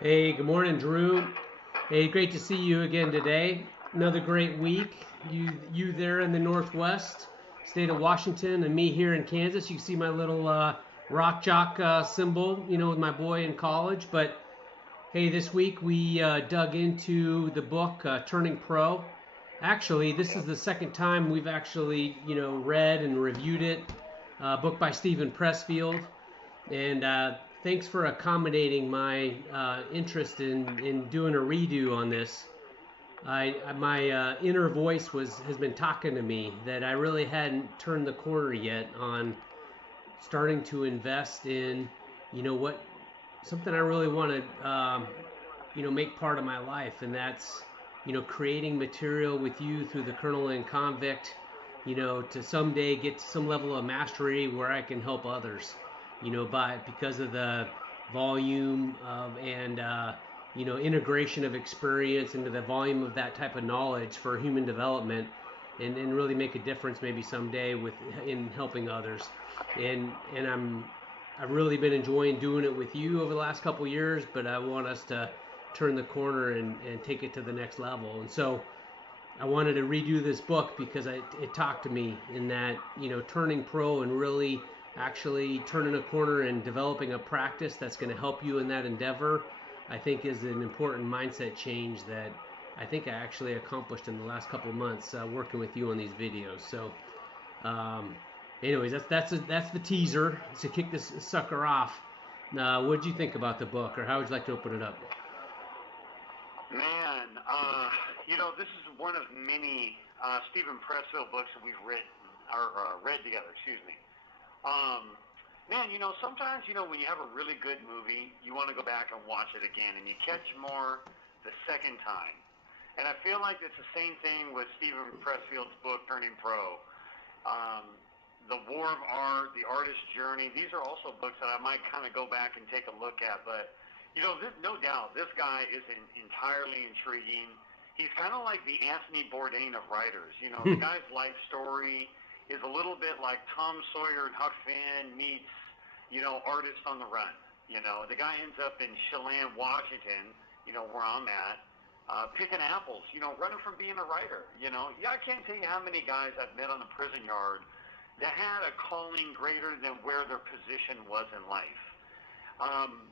Hey, good morning, Drew. Hey, great to see you again today. Another great week. You there in the Northwest, state of Washington, and me here in Kansas. You can see my little rock jock symbol, with my boy in college. But hey, this week we dug into the book Turning Pro. Actually, this is Yep. the second time we've actually, read and reviewed it. Book by Steven Pressfield. And thanks for accommodating my interest in doing a redo on this. My inner voice has been talking to me that I really hadn't turned the corner yet on starting to invest in, what something I really want to, make part of my life, and that's, creating material with you through the Colonel and Convict, to someday get to some level of mastery where I can help others, by because of the volume of and integration of experience into the volume of that type of knowledge for human development, and really make a difference maybe someday with in helping others. And I've really been enjoying doing it with you over the last couple of years, but I want us to turn the corner and take it to the next level. And so I wanted to redo this book because it talked to me in that, turning pro and really actually turning a corner and developing a practice that's going to help you in that endeavor, I think is an important mindset change that I think I actually accomplished in the last couple of months working with you on these videos. So, um, anyways, that's the teaser to kick this sucker off. What did you think about the book, or how would you like to open it up? Man, this is one of many Stephen Pressfield books that we've written or read together. Excuse me. Um, Man, sometimes when you have a really good movie, you want to go back and watch it again, and you catch more the second time. And I feel like it's the same thing with Stephen Pressfield's book Turning Pro. Um, the War of Art, The Artist's Journey. These are also books that I might kind of go back and take a look at. But no doubt, this guy is entirely intriguing. He's kind of like the Anthony Bourdain of writers. The guy's life story is a little bit like Tom Sawyer and Huck Finn meets, Artist on the Run. The guy ends up in Chelan, Washington, where I'm at, picking apples, running from being a writer. Yeah, I can't tell you how many guys I've met on the prison yard that had a calling greater than where their position was in life. Um,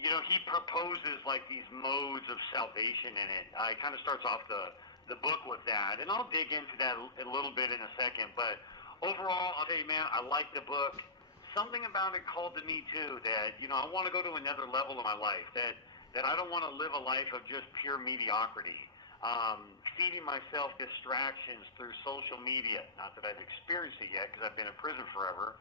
he proposes like these modes of salvation in it. He kind of starts off the book with that, and I'll dig into that a little bit in a second. But overall, I'll tell you, man, I like the book. Something about it called to me too that I want to go to another level of my life. That I don't want to live a life of just pure mediocrity. Feeding myself distractions through social media. Not that I've experienced it yet because I've been in prison forever,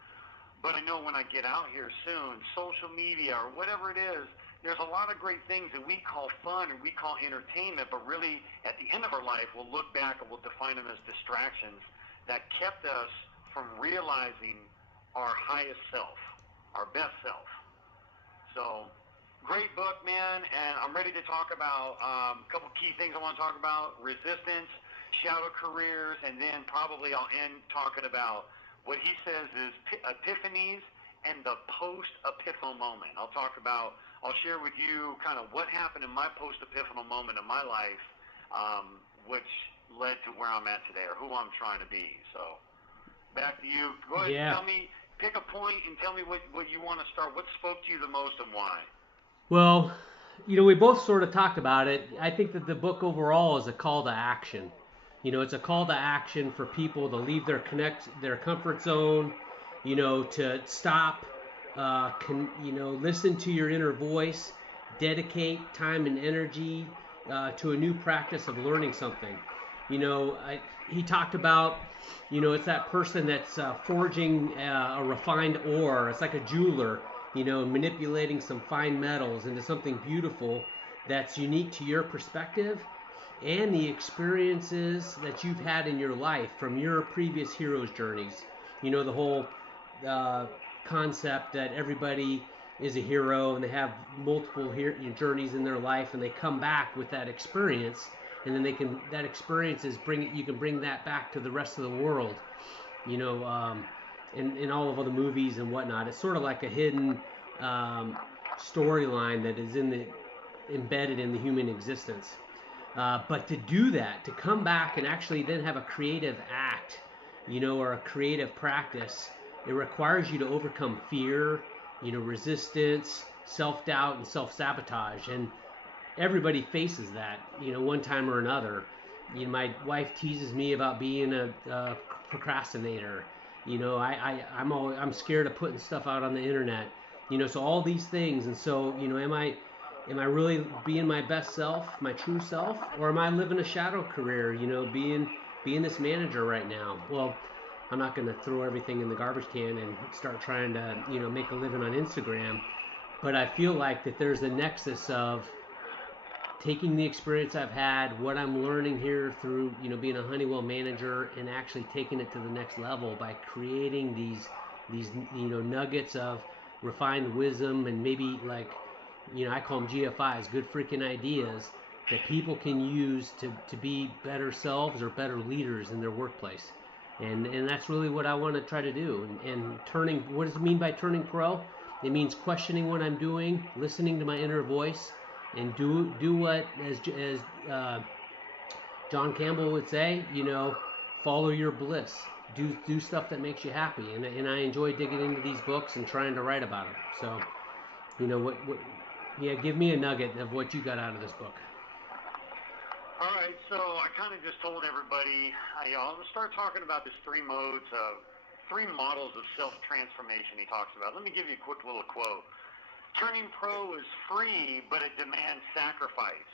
but I know when I get out here soon, social media or whatever it is, there's a lot of great things that we call fun and we call entertainment, but really at the end of our life, we'll look back and we'll define them as distractions that kept us from realizing our highest self, our best self. So, great book, man, and I'm ready to talk about a couple key things I want to talk about: resistance, shadow careers, and then probably I'll end talking about what he says is epiphanies and the post-epiphanal moment. I'll share with you kind of what happened in my post-epiphanal moment in my life, which led to where I'm at today or who I'm trying to be. So, back to you. Go ahead, Yeah. tell me, pick a point and tell me what you want to start. What spoke to you the most and why? Well, we both sort of talked about it. I think that the book overall is a call to action. It's a call to action for people to leave their comfort zone, to stop, listen to your inner voice, dedicate time and energy to a new practice of learning something. He talked about, it's that person that's forging a refined ore. It's like a jeweler, manipulating some fine metals into something beautiful that's unique to your perspective and the experiences that you've had in your life from your previous hero's journeys. The whole uh, concept that everybody is a hero and they have multiple journeys in their life, and they come back with that experience, and then that experience is you can bring that back to the rest of the world, you know um, in all of the movies and whatnot. It's sort of like a hidden um, storyline that is embedded in the human existence. But to do that, to come back and actually then have a creative act, or a creative practice, it requires you to overcome fear, resistance, self-doubt, and self-sabotage. And everybody faces that, one time or another. My wife teases me about being a procrastinator. I'm scared of putting stuff out on the internet. So all these things, and so am I really being my best self, my true self, or am I living a shadow career? Being this manager right now. Well, I'm not going to throw everything in the garbage can and start trying to make a living on Instagram. But I feel like that there's a nexus of taking the experience I've had, what I'm learning here through being a Honeywell manager, and actually taking it to the next level by creating these nuggets of refined wisdom, and maybe like I call them GFIs, good freaking ideas that people can use to be better selves or better leaders in their workplace. And that's really what I want to try to do. And turning, what does it mean by turning pro? It means questioning what I'm doing, listening to my inner voice, and do what, as John Campbell would say, follow your bliss. Do stuff that makes you happy. And I enjoy digging into these books and trying to write about them. So, give me a nugget of what you got out of this book. All right, so I kind of just told everybody, I'll start talking about this three models of self-transformation he talks about. Let me give you a quick little quote. Turning pro is free, but it demands sacrifice.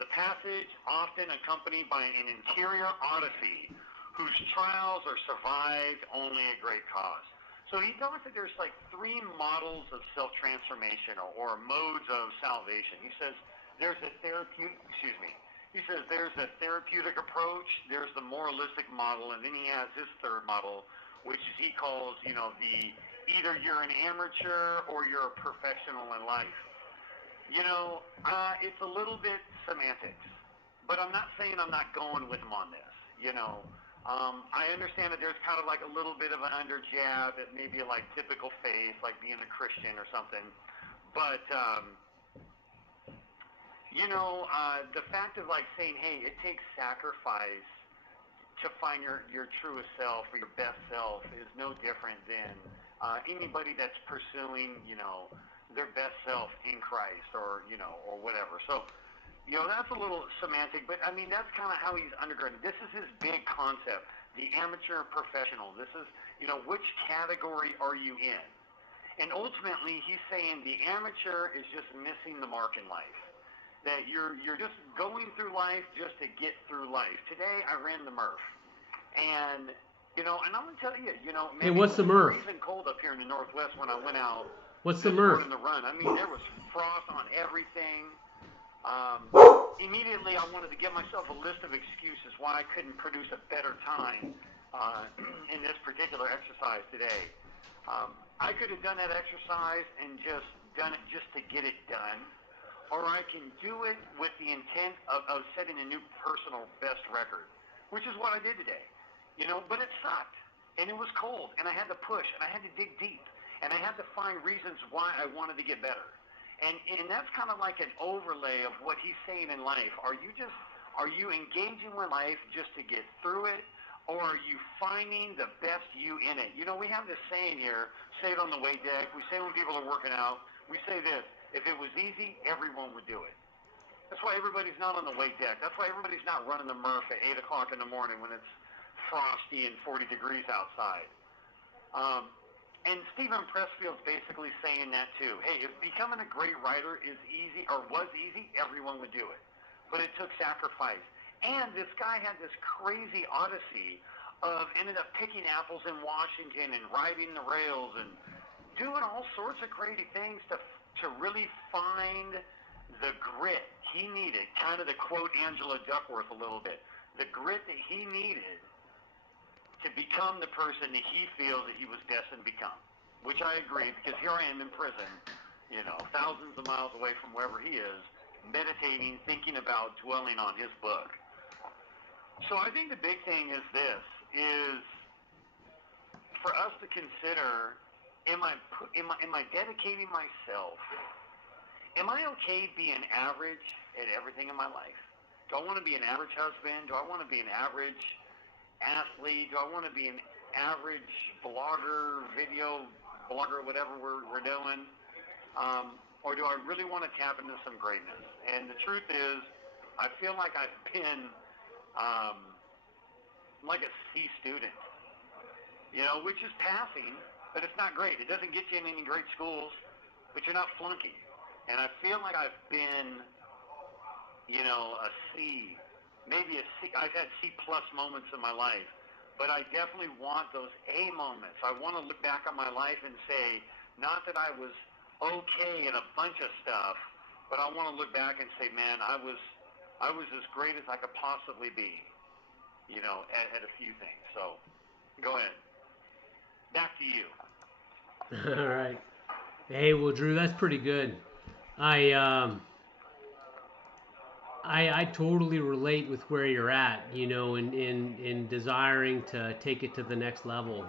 The passage often accompanied by an interior odyssey whose trials are survived only at great cost. So he talks that there's like three models of self-transformation or modes of salvation. He says there's a therapeutic approach, there's the moralistic model, and then he has his third model, which he calls, the either you're an amateur or you're a professional in life. It's a little bit semantics, but I'm not saying I'm not going with him on this. I understand that there's kind of like a little bit of an under jab at maybe like typical faith, like being a Christian or something. But, the fact of like saying, hey, it takes sacrifice to find your truest self or your best self is no different than anybody that's pursuing, their best self in Christ or whatever. So, that's a little semantic, but I mean, that's kind of how he's undergirding. This is his big concept, the amateur professional. This is, which category are you in? And ultimately, he's saying the amateur is just missing the mark in life. That you're just going through life just to get through life. Today, I ran the Murph. And, and I'm going to tell you, maybe hey, what's the Murph? It was freezing cold up here in the Northwest when I went out. What's the Murph? The run. I mean, there was frost on everything. Immediately, I wanted to give myself a list of excuses why I couldn't produce a better time in this particular exercise today. I could have done that exercise and just done it just to get it done, or I can do it with the intent of setting a new personal best record, which is what I did today. But it sucked, and it was cold, and I had to push, and I had to dig deep, and I had to find reasons why I wanted to get better. And that's kind of like an overlay of what he's saying in life. Are you engaging with life just to get through it, or are you finding the best you in it? We have this saying here, say it on the weight deck. We say when people are working out, we say this: if it was easy, everyone would do it. That's why everybody's not on the weight deck. That's why everybody's not running the Murph at 8 o'clock in the morning when it's frosty and 40 degrees outside. And Steven Pressfield's basically saying that too. Hey, if becoming a great writer is easy or was easy, everyone would do it. But it took sacrifice. And this guy had this crazy odyssey of ended up picking apples in Washington and riding the rails and doing all sorts of crazy things to really find the grit he needed, kind of to quote Angela Duckworth a little bit, the grit that he needed to become the person that he feels that he was destined to become, which I agree, because here I am in prison, thousands of miles away from wherever he is, meditating, thinking about, dwelling on his book. So I think the big thing is this, is for us to consider, am I dedicating myself am I okay being average at everything in my life? Do I want to be an average husband? Do I want to be an average athlete? Do I want to be an average blogger, video blogger, whatever we're doing? Or do I really want to tap into some greatness? And the truth is, I feel like I've been um, like a C student, which is passing, but it's not great. It doesn't get you in any great schools, but you're not flunking. And I feel like I've been, a C, maybe a C. I've had C plus moments in my life, but I definitely want those A moments. I want to look back on my life and say, not that I was okay in a bunch of stuff, but I want to look back and say, man, I was as great as I could possibly be, at a few things. So, go ahead. Back to you. All right. Hey, well, Drew, that's pretty good. I I totally relate with where you're at, in desiring to take it to the next level.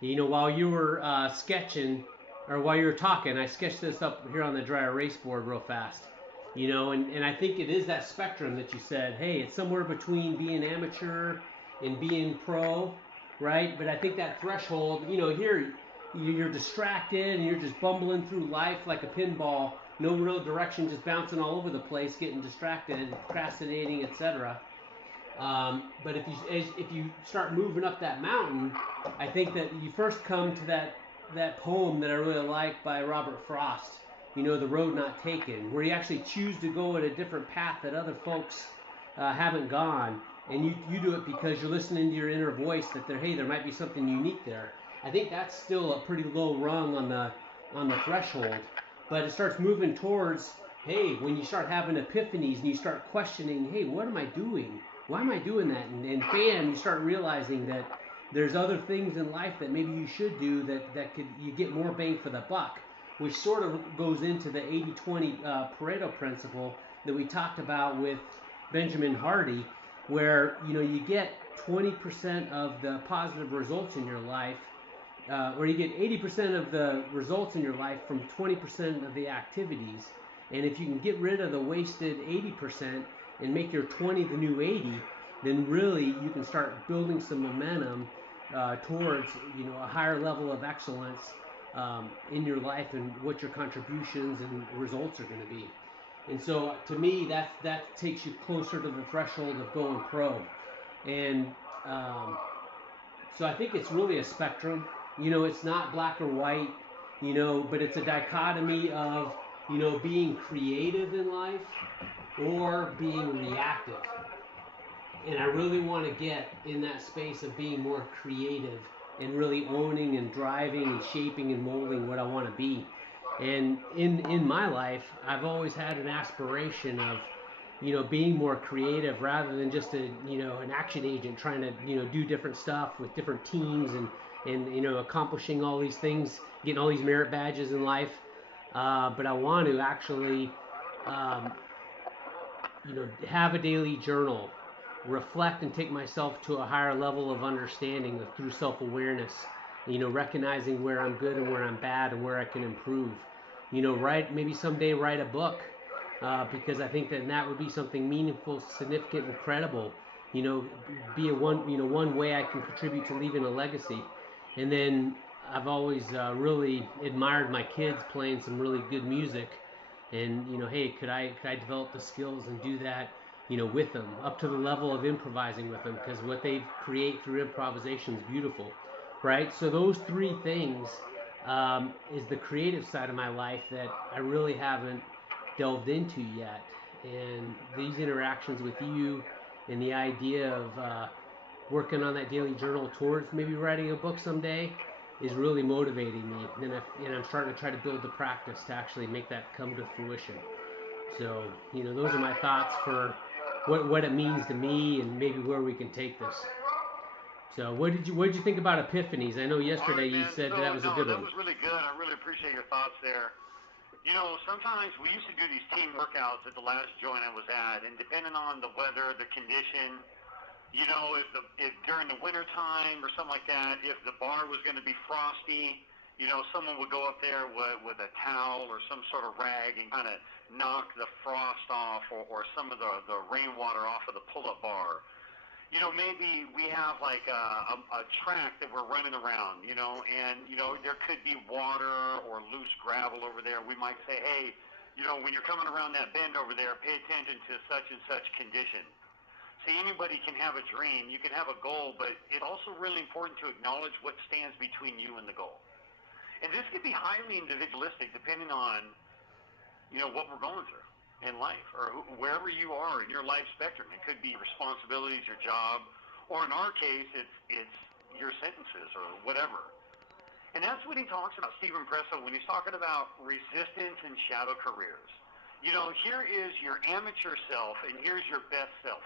While you were sketching, or while you were talking, I sketched this up here on the dry erase board real fast. And I think it is that spectrum that you said, hey, it's somewhere between being amateur and being pro, right? But I think that threshold, here you're distracted and you're just bumbling through life like a pinball, no real direction, just bouncing all over the place, getting distracted, procrastinating, etc. But if you start moving up that mountain, I think that you first come to that poem that I really like by Robert Frost. The road not taken, where you actually choose to go at a different path that other folks haven't gone, and you do it because you're listening to your inner voice that there might be something unique there. I think that's still a pretty low rung on the threshold, but it starts moving towards, hey, when you start having epiphanies and you start questioning, hey, what am I doing? Why am I doing that? And bam, you start realizing that there's other things in life that maybe you should do that could you get more bang for the buck, which sort of goes into the 80-20 Pareto principle that we talked about with Benjamin Hardy, where you get 20% of the positive results in your life, or you get 80% of the results in your life from 20% of the activities. And if you can get rid of the wasted 80% and make your 20 the new 80, then really you can start building some momentum towards a higher level of excellence in your life and what your contributions and results are going to be. And so to me, that takes you closer to the threshold of going pro. And so I think it's really a spectrum. It's not black or white, but it's a dichotomy of, being creative in life or being reactive. And I really want to get in that space of being more creative and really owning and driving and shaping and molding what I want to be. And in my life, I've always had an aspiration of, being more creative rather than just an action agent trying to, do different stuff with different teams and accomplishing all these things, getting all these merit badges in life. But I want to actually, um, have a daily journal, reflect and take myself to a higher level of understanding through self-awareness, recognizing where I'm good and where I'm bad and where I can improve. Maybe someday write a book, because I think that would be something meaningful, significant, and credible. Be one way I can contribute to leaving a legacy. And then I've always really admired my kids playing some really good music, and hey, could I develop the skills and do that, with them up to the level of improvising with them, because what they create through improvisation is beautiful, right? So those three things is the creative side of my life that I really haven't delved into yet. And these interactions with you and the idea of working on that daily journal towards maybe writing a book someday is really motivating me. And I'm starting to try to build the practice to actually make that come to fruition. So, those are my thoughts for what it means to me and maybe where we can take this. So, what did you think about epiphanies? I know yesterday you said that was a good one. That was really good. I really appreciate your thoughts there. Sometimes we used to do these team workouts at the last joint I was at, and depending on the weather, the condition, if during the winter time or something like that, if the bar was going to be frosty, Someone would go up there with a towel or some sort of rag and kind of knock the frost off or some of the rainwater off of the pull-up bar. Maybe we have like a track that we're running around, and, there could be water or loose gravel over there. We might say, hey, when you're coming around that bend over there, pay attention to such and such condition. See, anybody can have a dream, you can have a goal, but it's also really important to acknowledge what stands between you and the goal. And this could be highly individualistic depending on, what we're going through in life or wherever you are in your life spectrum. It could be responsibilities, your job, or in our case, it's your sentences or whatever. And that's what he talks about, Steven Pressfield, when he's talking about resistance and shadow careers. Here is your amateur self, and here's your best self,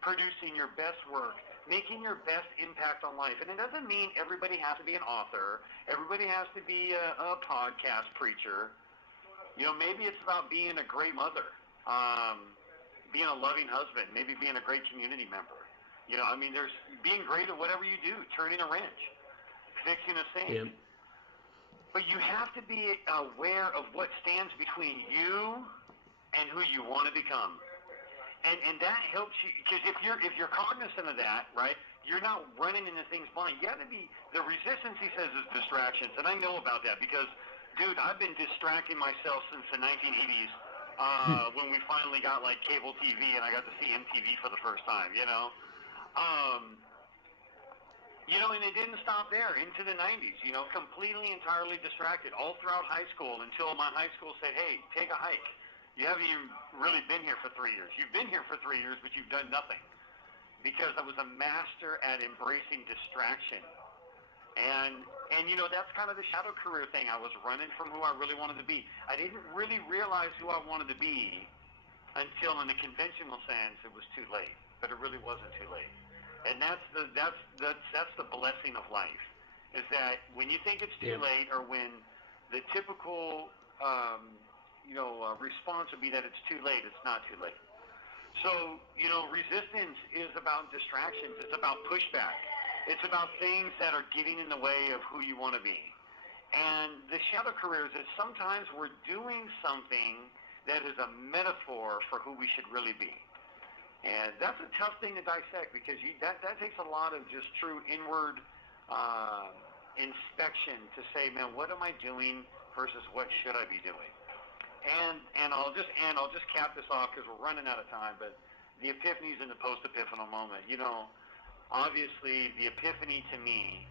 producing your best work, making your best impact on life. And it doesn't mean everybody has to be an author, everybody has to be a podcast preacher. Maybe it's about being a great mother, being a loving husband, maybe being a great community member. There's being great at whatever you do, turning a wrench, fixing a sink. Yep. But you have to be aware of what stands between you and who you want to become. And that helps you, because if you're cognizant of that, right, you're not running into things blind. You have to be, the resistance, he says, is distractions. And I know about that because, dude, I've been distracting myself since the 1980s when we finally got, like, cable TV and I got to see MTV for the first time, and it didn't stop there into the 90s, completely, entirely distracted all throughout high school until my high school said, hey, take a hike. You haven't even really been here for 3 years. You've been here for 3 years, but you've done nothing because I was a master at embracing distraction. And that's kind of the shadow career thing. I was running from who I really wanted to be. I didn't really realize who I wanted to be until in the conventional sense it was too late, but it really wasn't too late. And that's the blessing of life, is that when you think it's too late, or when the typical response would be that it's too late, it's not too late. So, resistance is about distractions. It's about pushback. It's about things that are getting in the way of who you want to be. And the shadow careers is sometimes we're doing something that is a metaphor for who we should really be. And that's a tough thing to dissect because that takes a lot of just true inward inspection to say, man, what am I doing versus what should I be doing? And I'll just cap this off because we're running out of time. But the epiphanies and the post-epiphanal moment. Obviously the epiphany to me,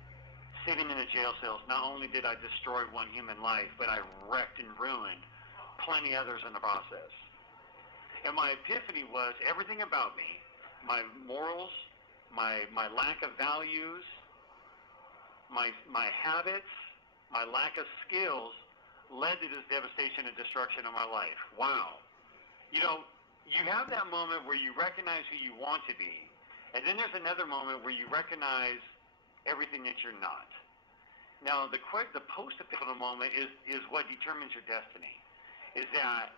sitting in the jail cells, not only did I destroy one human life, but I wrecked and ruined plenty others in the process. And my epiphany was everything about me, my morals, my lack of values, my habits, my lack of skills led to this devastation and destruction of my life. Wow. You have that moment where you recognize who you want to be, and then there's another moment where you recognize everything that you're not. Now, the post-epiphanal moment is what determines your destiny, is that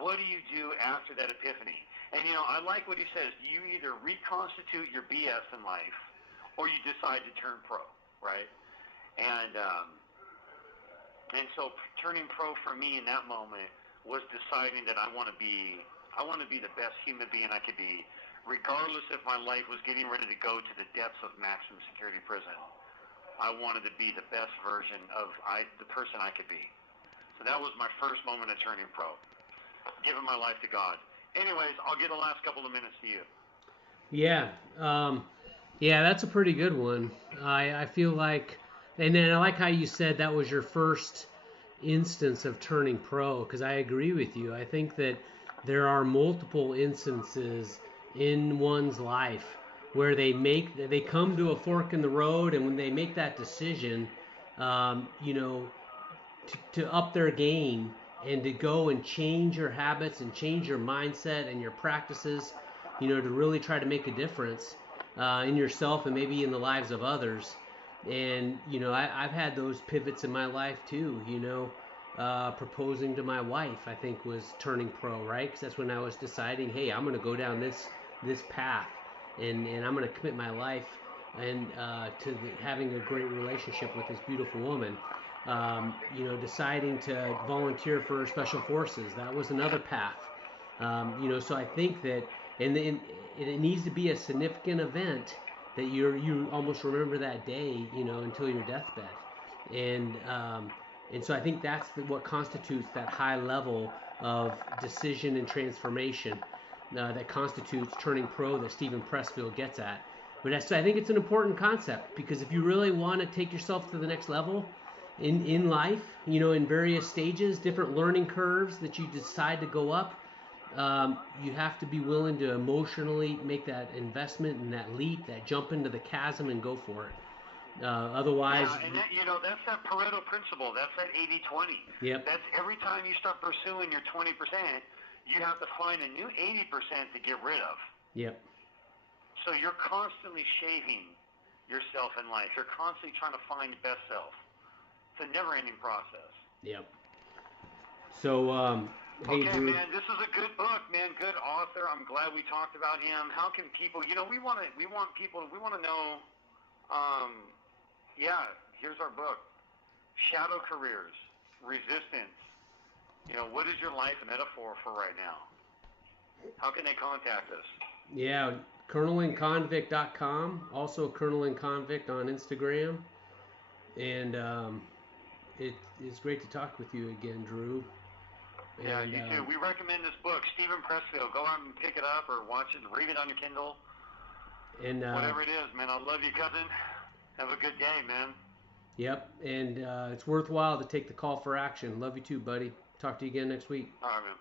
what do you do after that epiphany? And, I like what he says. You either reconstitute your BS in life or you decide to turn pro, right? And so turning pro for me in that moment was deciding that I want to be the best human being I could be, regardless if my life was getting ready to go to the depths of maximum security prison. I wanted to be the best version of the person I could be. So that was my first moment of turning pro, giving my life to God. Anyways, I'll give the last couple of minutes to you. Yeah, that's a pretty good one. I feel like, and then I like how you said that was your first instance of turning pro, because I agree with you. I think that there are multiple instances in one's life where they come to a fork in the road, and when they make that decision, to up their game and to go and change your habits and change your mindset and your practices, to really try to make a difference in yourself and maybe in the lives of others. And, I've had those pivots in my life too, proposing to my wife, I think, was turning pro, right? Because that's when I was deciding, hey, I'm going to go down this path, and I'm going to commit my life and to having a great relationship with this beautiful woman. deciding to volunteer for special forces. That was another path. So I think that, it needs to be a significant event that you almost remember that day, until your deathbed. And so I think that's what constitutes that high level of decision and transformation that constitutes turning pro that Steven Pressfield gets at. But I think it's an important concept, because if you really want to take yourself to the next level in life, in various stages, different learning curves that you decide to go up, you have to be willing to emotionally make that investment and that leap, that jump into the chasm and go for it. Otherwise, yeah, and that's that Pareto principle. That's that 80-20. Yep. That's every time you start pursuing your 20%, you have to find a new 80% to get rid of. Yep. So you're constantly shaving yourself in life. You're constantly trying to find the best self. It's a never-ending process. Yep. So, hey, okay, Drew. man, this is a good book, man. Good author. I'm glad we talked about him. How can people? We want to know. Here's our book, Shadow Careers, Resistance. What is your life metaphor for right now? How can they contact us? Yeah, colonelandconvict.com, also Colonel and Convict on Instagram. And it is great to talk with you again, Drew. Yeah, you too. We recommend this book, Steven Pressfield. Go out and pick it up or watch it, read it on your Kindle. And whatever it is, man. I love you, cousin. Have a good day, man. Yep, and it's worthwhile to take the call for action. Love you too, buddy. Talk to you again next week. All right, man.